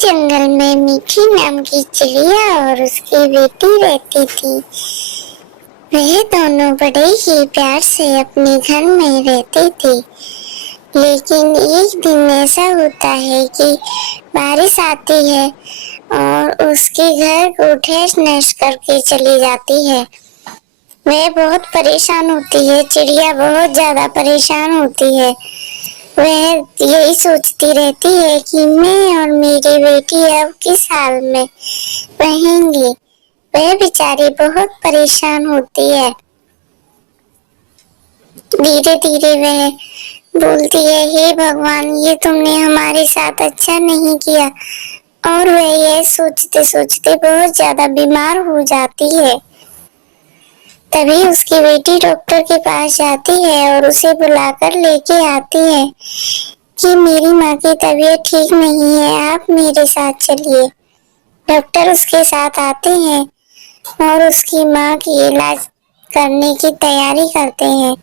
जंगल में मीठी नाम की चिड़िया और उसकी बेटी रहती थी। वह दोनों बड़े ही प्यार से अपने घर में रहते थे। लेकिन एक दिन ऐसा होता है कि बारिश आती है और उसके घर को ठेस नहस करके चली जाती है। वह बहुत परेशान होती है, चिड़िया बहुत ज्यादा परेशान होती है। वह यही सोचती रहती है कि मैं और मेरी बेटी अब किस हाल में रहेंगी। वह बेचारी बहुत परेशान होती है। धीरे धीरे वह बोलती है, हे भगवान, ये तुमने हमारे साथ अच्छा नहीं किया। और वह यह सोचते सोचते बहुत ज्यादा बीमार हो जाती है। तभी उसकी बेटी डॉक्टर के पास जाती है और उसे बुलाकर लेके आती है कि मेरी माँ की तबीयत ठीक नहीं है, आप मेरे साथ चलिए। डॉक्टर उसके साथ आते हैं और उसकी माँ की इलाज करने की तैयारी करते हैं।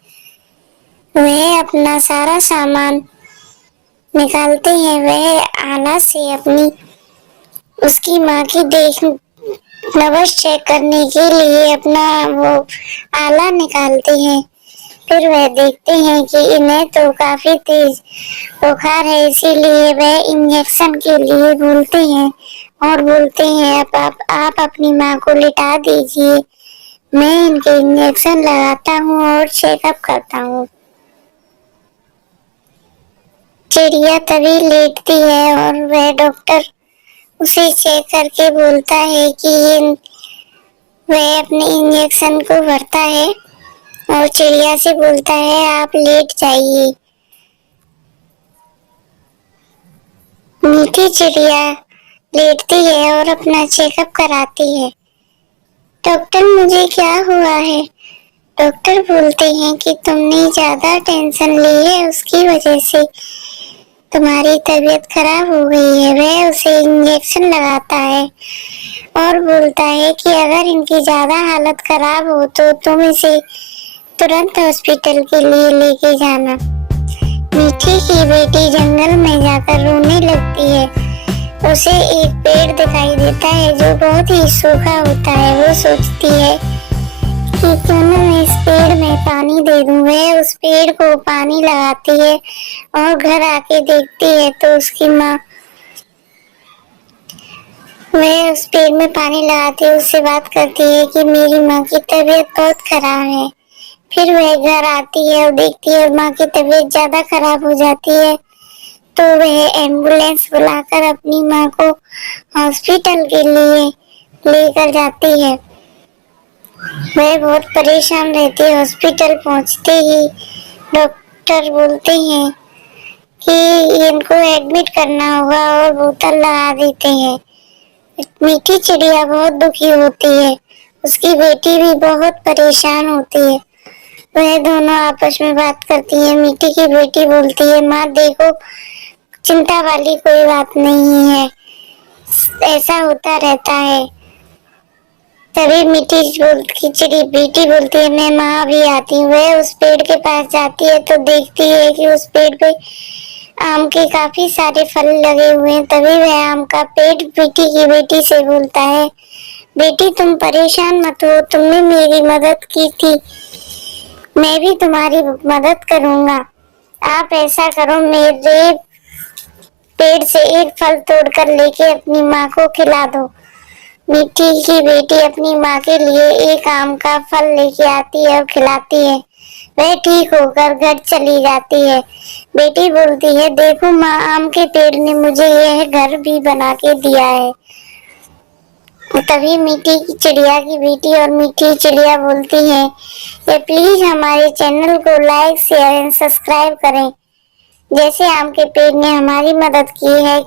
वह अपना सारा सामान निकालते हैं। वह आला से अपनी उसकी माँ की नब्ज चेक करने के लिए अपना वो आला निकालते हैं। फिर वह देखते हैं कि इन्हें तो काफी तेज बुखार है, इसीलिए वह इंजेक्शन के लिए बोलते हैं और बोलते हैं आप अपनी माँ को लिटा दीजिए, मैं इनके इंजेक्शन लगाता हूँ और चेकअप करता हूँ। चिड़िया तभी लेटती है और वह डॉक्टर उसे चेक करके बोलता है कि वह अपने इंजेक्शन को भरता है और चिड़िया से बोलता है आप लेट जाइए। मीठी चिड़िया लेटती है और अपना चेकअप कराती है। डॉक्टर, मुझे क्या हुआ है? डॉक्टर बोलते हैं कि तुमने ज्यादा टेंशन ली है, उसकी वजह से तुम्हारी तबीयत खराब हो गई है। वह उसे इंजेक्शन लगाता है और बोलता है कि अगर इनकी ज्यादा हालत खराब हो तो तुम इसे तुरंत हॉस्पिटल के लिए लेके जाना। मीठी की बेटी जंगल में जाकर रोने लगती है। उसे एक पेड़ दिखाई देता है जो बहुत ही सूखा होता है। वो सोचती है कि क्यों न मैं इस पेड़ में पानी दे दूं। वह उस पेड़ को पानी लगाती है और घर आके देखती है तो उसकी माँ वह उस पेड़ में पानी लगाती है, उससे बात करती है कि मेरी माँ की तबीयत बहुत खराब है। फिर वह घर आती है और देखती है माँ की तबीयत ज्यादा खराब हो जाती है तो वह एम्बुलेंस बुलाकर अपनी माँ को हॉस्पिटल के लिए लेकर जाती है। वह बहुत परेशान रहती है। हॉस्पिटल पहुंचते ही डॉक्टर बोलते हैं कि इनको एडमिट करना होगा और बोतल लगा देते हैं। मीठी चिड़िया बहुत दुखी होती है। उसकी बेटी भी बहुत परेशान होती है। वह दोनों आपस में बात करती है। मीठी की बेटी बोलती है, माँ देखो, चिंता वाली कोई बात नहीं है, ऐसा होता रहता है। तभी चिड़ी बेटी बोलती है, मैं माँ भी आती हूँ। वह उस पेड़ के पास जाती है तो देखती है कि उस पेड़ पे आम के काफी सारे फल लगे हुए हैं। तभी वह आम का पेड़ मीठी की बेटी से बोलता है, बेटी तुम परेशान मत हो, तुमने मेरी मदद की थी, मैं भी तुम्हारी मदद करूंगा। आप ऐसा करो, मेरे पेड़ से एक फल तोड़कर लेके अपनी माँ को खिला दो। मीठी की बेटी अपनी माँ के लिए एक आम का फल लेके आती है और खिलाती है। वह ठीक होकर घर चली जाती है। बेटी बोलती है, देखो माँ, आम के पेड़ ने मुझे यह घर भी बना के दिया है। तभी मीठी की चिड़िया की बेटी और मीठी चिड़िया बोलती है, प्लीज हमारे चैनल को लाइक, शेयर एंड सब्सक्राइब करें, जैसे आम के पेड़ ने हमारी मदद की है।